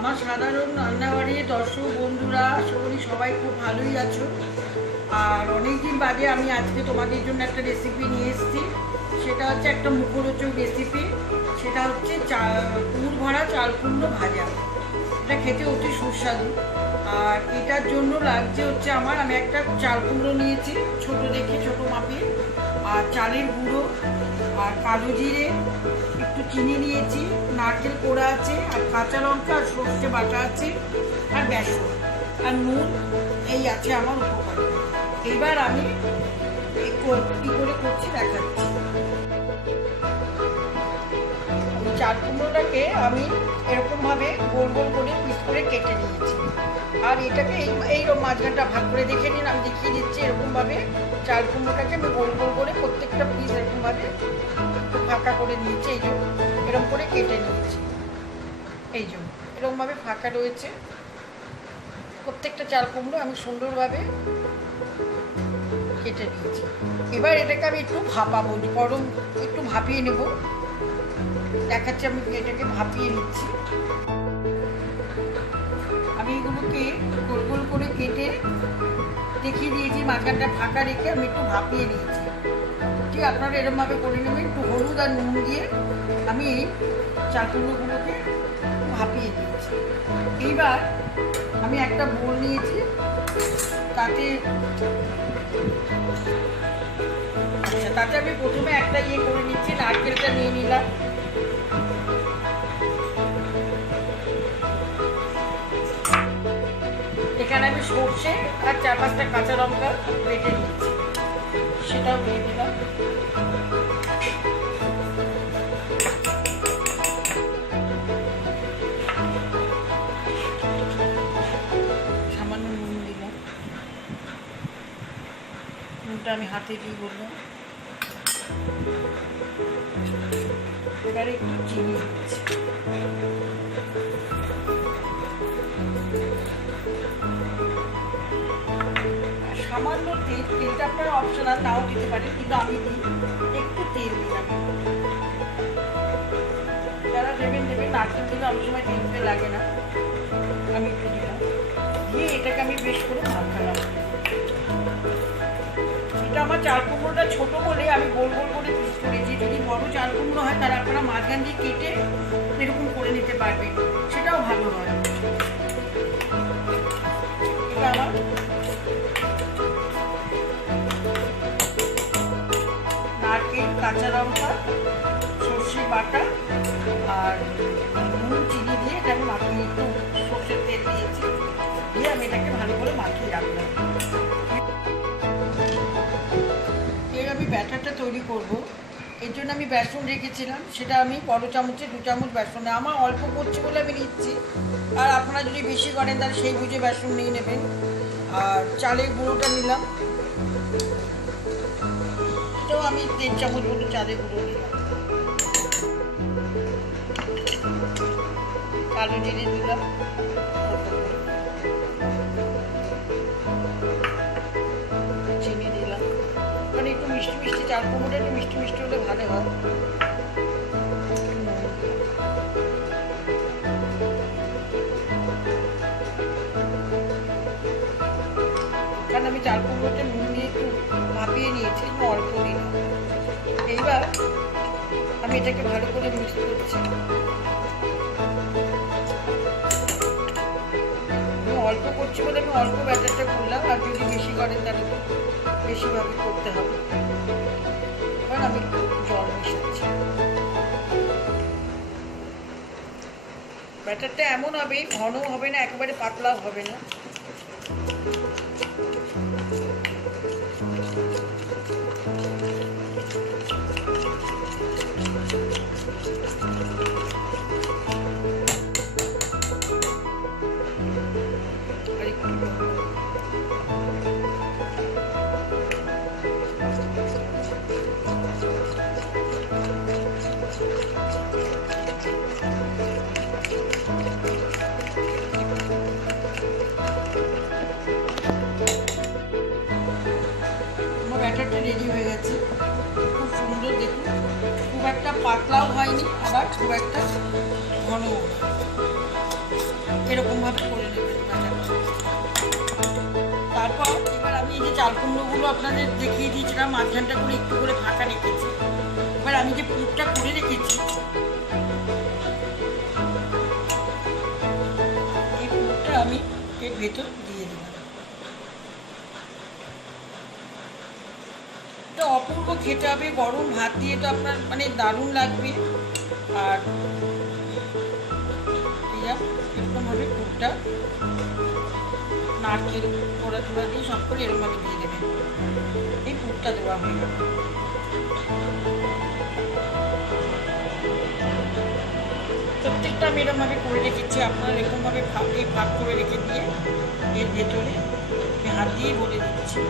আমার সাধারণ রান্নাবাড়ির দর্শক বন্ধুরা আশা করি সবাই খুব ভালোই আছো। আর অনেকদিন বাদে আমি আজকে তোমাদের জন্য একটা রেসিপি নিয়ে এসেছি। সেটা হচ্ছে একটা মুখরোচক রেসিপি। সেটা হচ্ছে পুর ভরা চাল কুমড়ো ভাজা। এটা খেতে অতি সুস্বাদু। আর এটার জন্য লাগছে হচ্ছে আমি একটা চাল কুমড়ো নিয়েছি, ছোটো দেখে, ছোটো মাপে। আর চালের গুঁড়ো, আর কালো জিরে, একটু চিনি নিয়েছি, নারকেল কোড়া আছে, আর কাঁচা লঙ্কা, আর সর্ষে বাটা আছে, আর বেসন, আর নুন। এই আছে আমার উপকরণ। এবার আমি কী করে করছি দেখাচ্ছি। চাল কুমড়োটাকে আমি এরকমভাবে গোল গোল করে পিস করে কেটে নিয়েছি। আর এটাকে এইরকম মাঝখানটা ভাগ করে দেখে নিন, আমি দেখিয়ে দিচ্ছি। এরকমভাবে চাল কুমড়োটাকে আমি গোল গোল করে প্রত্যেকটা পিস এরকমভাবে ফাঁকা করে নিয়েছি। এই জন্য এরকম করে কেটে নিয়েছি। এই জন্য এরকমভাবে ফাঁকা রয়েছে প্রত্যেকটা চাল কুমড়ো, আমি সুন্দরভাবে কেটে নিয়েছি। এবার এটাকে আমি একটু ভাপাবো, গরম একটু ভাপিয়ে নেব। দেখাচ্ছি, আমি এটাকে ভাপিয়ে নিচ্ছি। আমি এগুলোকে গোল গোল করে কেটে দেখিয়ে দিয়েছি, মাঝখানটা ফাঁকা রেখে আমি একটু ভাপিয়ে নিয়েছি। ঠিক আপনারা এরকমভাবে করে নেবেন। একটু হলুদ আর নুন দিয়ে আমি এই চাল কুমড়োগুলোকে ভাপিয়ে দিয়েছি। এইবার আমি একটা বোল নিয়েছি, তাতে আমি প্রথমে একটা করে নিচ্ছি, নারকেলটা নিয়ে নিলাম। এখানে আমি সর্ষে আর 4-5টা কাঁচা লঙ্কা বেটে নিচ্ছি, সেটাও দিয়ে দিলাম। সামান্য নুন দিলাম, নুনটা আমি হাতে দিয়ে বললাম। এবারে একটু চিনি দিচ্ছি। সামান্য তেল, তেলটা আপনারা অপশনাল, নাও দিতে পারেন, কিন্তু আমি দিই একটু তেল দিলাম। যারা দেবেন নারকেল দিলে অনেক সময় তেলতে লাগে না, আমি একটু দিলাম। দিয়ে এটাকে আমি বেশ করে মাখালাম। এটা আমার চাল কুমড়োটা ছোটো বলে আমি গোল গোল করে পিস করেছি। যদি বড় চাল কুমড়ো হয় তারা আপনারা মাঝখান দিয়ে কেটে এরকম করে নিতে পারবেন, সেটাও ভালো হয়। এটা আমার নারকেল, কাঁচা লঙ্কা, সর্ষে বাটা আর নুন চিনি দিয়ে এটা আমি মাখিয়ে, একটু সর্ষের তেল দিয়েছি, দিয়ে আমি এটাকে ভালো করে মাখিয়ে রাখলাম। এর আমি ব্যাটারটা তৈরি করব। এর জন্য আমি বেসন রেখেছিলাম, সেটা আমি বড় চামচে 2 চামচ বেসন, আমার অল্প করছি বলে আমি নিচ্ছি। আর আপনারা যদি বেশি করেন তাহলে সেই বুঝে বেসন নিয়ে নেবেন। আর চালের গুঁড়োটা নিলাম, এটাও আমি 3 চামচ মতো চালের গুঁড়ো নিলাম। কালো জিরে দিলাম, চিনি দিলাম। মানে একটু মিষ্টি মিষ্টি, চাল কুমড়োটা একটু মিষ্টি মিষ্টি হলে ভালো হয়। কারণ আমি চাল কুমড়োটা নুন দিয়ে একটু ভাপিয়ে নিয়েছি, অল্প দিন। এইবার আমি এটাকে ভালো করে মিক্স করছি। অল্প করছি বলে আমি অল্প ব্যাটারটা করলাম, আর যদি বেশি করেন তাহলে তো বেশিভাবে করতে হবে। এবার আমি জল মিশাচ্ছি। ব্যাটারটা এমন হবে, ঘনও হবে না, একেবারে পাতলাও হবে না। ব্যাটারটা রেডি হয়ে গেছে, খুব সুন্দর দেখুন। খুব একটা পাতলাও হয়নি, আবার খুব একটা ঘনও। এরকমভাবে করে নেবেন ভাজাটা। তারপর এবার আমি এই যে চাল কুমড়োগুলো আপনাদের দেখিয়ে দিয়েছিলাম, মাঝখানটা করে একটু করে ফাঁকা রেখেছি। এবার আমি যে পুরটা করে রেখেছি, এই পুরটা আমি এর ভেতর দিয়ে দিলাম। এটা অপূর্ব খেতে হবে, গরম ভাত দিয়ে তো আপনার মানে দারুণ লাগবে। আর এরকমভাবে পুরটা নারকেল পোড়া টোড়া দিয়ে সব করে এরকমভাবে দিয়ে দেবেন। এই পুরটা দেওয়া হয়ে গেল। প্রত্যেকটা আমি এরকমভাবে করে রেখেছি। আপনারা এরকমভাবে ভাগ করে রেখে দিয়ে এর ভেতরে আমি হাত দিয়েই বলে দিচ্ছি।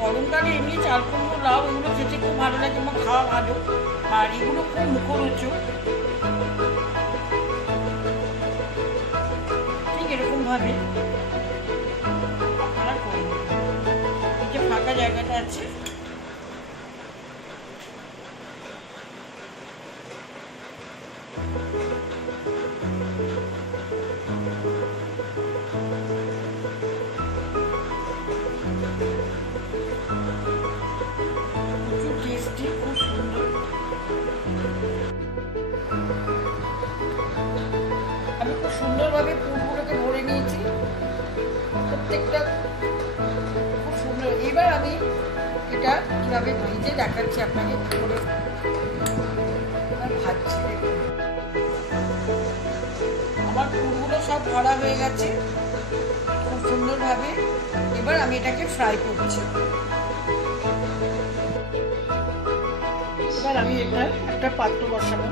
গরমকালে এমনি চাল কুমড়ো লাউ এগুলো খেতে খুব ভালো লাগে এবং খাওয়া ভালো। আর এগুলো খুব মুখরোচক। ঠিক এরকমভাবে আপনারা করে নেবেন। এই যে ফাঁকা জায়গাটা আছে, প্রচুর টেস্টি, খুব সুন্দর। আমি খুব সুন্দরভাবে পুরগুলোকে ভরে নিয়েছি, প্রত্যেকটা খুব সুন্দর। এবার আমি এটা কীভাবে ভেজে দেখাচ্ছি আপনাকে, কী করে ভাজছি। আমার পুরগুলো সব ভরা হয়ে গেছে খুব সুন্দরভাবে। এবার আমি এটাকে ফ্রাই করছি। এবার আমি এটা একটা পাত্র বসাবো।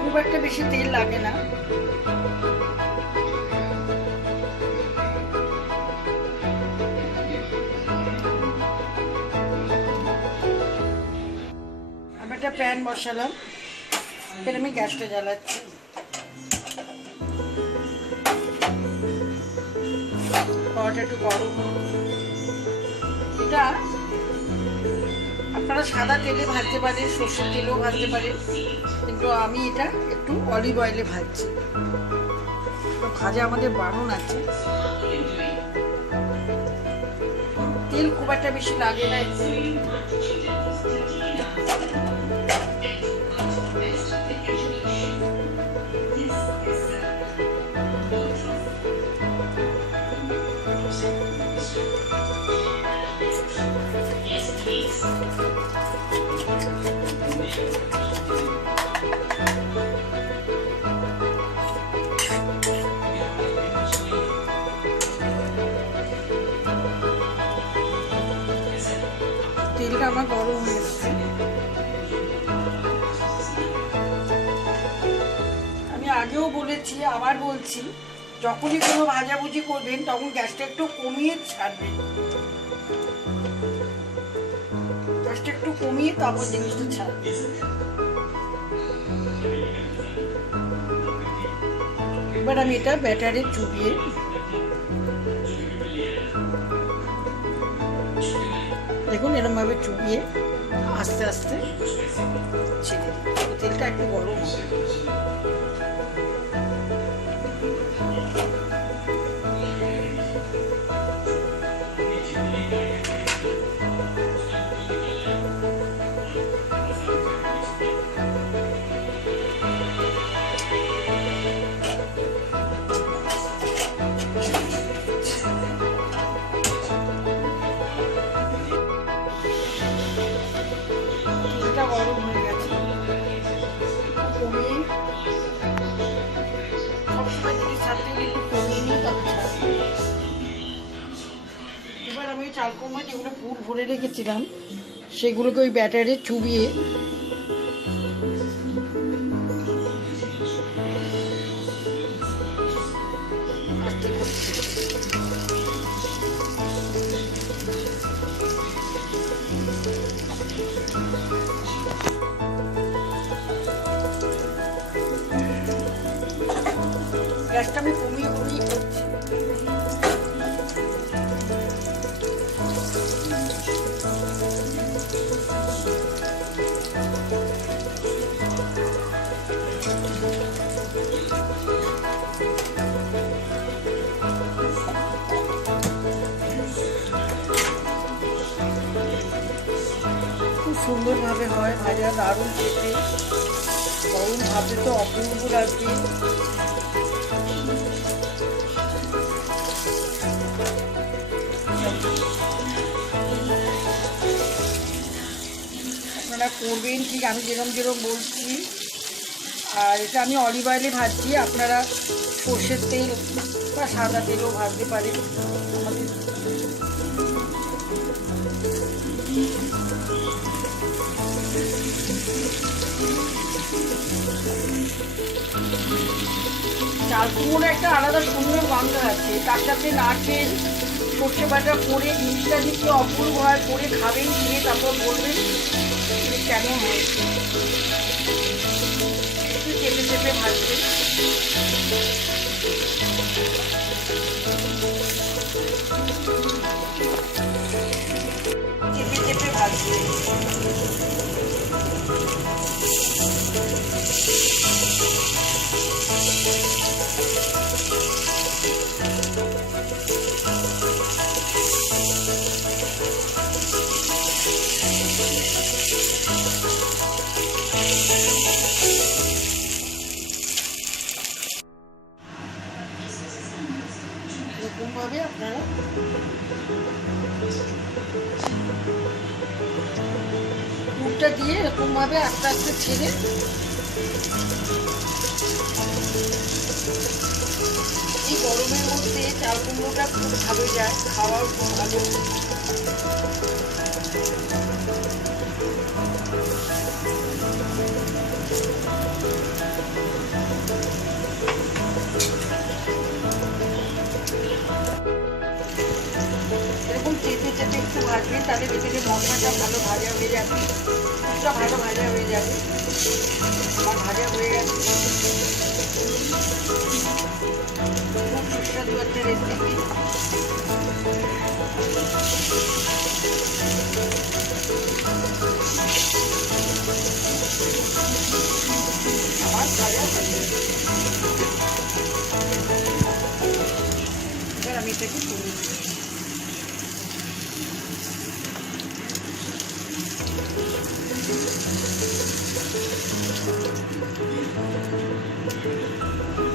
খুব একটা বেশি তেল লাগে না। আমি একটা প্যান বসালাম, এবার আমি গ্যাসটা জ্বালাচ্ছি। কড়াটা একটু গরম। এটা আপনারা সাদা তেলে ভাজতে পারেন, সর্ষের তেলেও ভাজতে পারেন, কিন্তু আমি এটা একটু অলিভ অয়েলে ভাজছি। ভাজা আমাদের বারণ আছে, তেল খুব একটা বেশি লাগে না। তেলটা আমার গরম হয়ে এসেছে। আমি আগেও বলেছি, আবার বলছি, যখনই কোনো ভাজাভুজি করবেন তখন গ্যাসটা একটু কমিয়ে ছাড়বেন। গ্যাসটা একটু কমিয়ে তারপর জিনিসটা ছাড়বেন। এবার আমি এটা ব্যাটারে চুবিয়ে দেখুন, এরকমভাবে চুবিয়ে আস্তে আস্তে ছেড়ে দিই। তেলটা একটু গরম হবে। গরম হয়ে গেছে, কমিয়ে সবসময় জিনিস ছাড়তে গেলে একটু কমিয়ে নিয়ে তবে ছাড়বে। এবার আমি চাল কুমড়ো যেগুলো পুর ভরে রেখেছিলাম সেগুলোকে ওই ব্যাটারে চুবিয়ে গ্যাসটা আমি কমিয়ে করছি। খুব সুন্দরভাবে হয় ভাজা, দারুণ খেতে, গরম ভাতে তো অপূর্ব লাগবে। আপনারা করবেন ঠিক আমি যেরকম বলছি। আর এটা আমি অলিভ অয়েলে ভাজছি, আপনারা সর্ষের তেল বা সাদা তেলও ভাজতে পারেন। আমাদের চাল কুমড়োর একটা আলাদা সুন্দর গন্ধ আছে, তার সাথে নারকেল সর্ষে বাটা করে জিনিসটা যদি অপূর্ব হয়, করে খাবেন, খেয়ে তারপর বলবেন যে কেমন হয়েছে। একটু চেপে চেপে ভাজবেন। চেপে চেপে ভাজবেন। এরকমভাবে আপনারা দুধটা দিয়ে এরকমভাবে আস্তে আস্তে ছেড়ে এই গরমের মধ্যে চাল কুমড়োটা খুব ভালো যায়, খাওয়াও খুব ভালো। এরকম চেপে চেপে একটু ভাজবেন, তাহলে দেখে যে মশলাটা ভালো ভাজা হয়ে যাবে, দুধটা ভালো ভাজা হয়ে যাবে। আমার ভাজা হয়ে গেছে। খুব সুস্বাদু একটা রেসিপি। আমার ভাজা এবার আমি এটাকে তুলে দিই।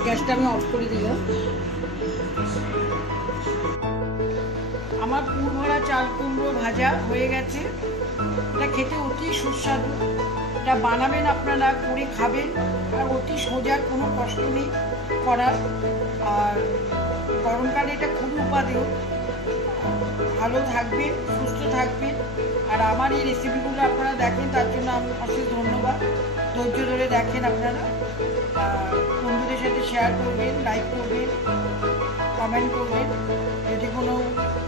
গ্যাসটা আমি অফ করে দিলাম। আমার পুরভরা চাল কুমড়ো ভাজা হয়ে গেছে। এটা খেতে অতি সুস্বাদু। এটা বানাবেন আপনারা, করে খাবেন, আর অতি সোজা, কোনো কষ্ট নেই করার। আর গরমকালে এটা খুব উপাদেয়। ভালো থাকবেন, সুস্থ থাকবেন। আর আমার এই রেসিপিগুলো আপনারা দেখেন, তার জন্য আমি অশেষ ধন্যবাদ। ধৈর্য ধরে দেখেন আপনারা। বন্ধুদের সাথে শেয়ার করবেন, লাইক করবেন, কমেন্ট করবেন। যদি কোনো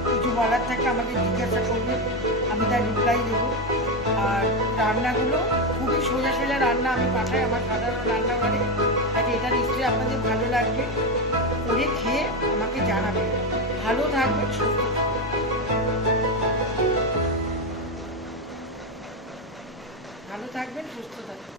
কিছু বলার থাকে আমাকে জিজ্ঞাসা করবেন, আমি তার রিপ্লাই দেবো। আর রান্নাগুলো খুবই সোজা সোজা রান্না আমি পাঠাই আমার সাধারণ রান্নাঘরে। তাই এটা নিশ্চয়ই আপনাদের ভালো লাগবে, করে খেয়ে আমাকে জানাবেন। ভালো থাকবেন, সুস্থ থাকবেন, সুস্থ থাকবেন।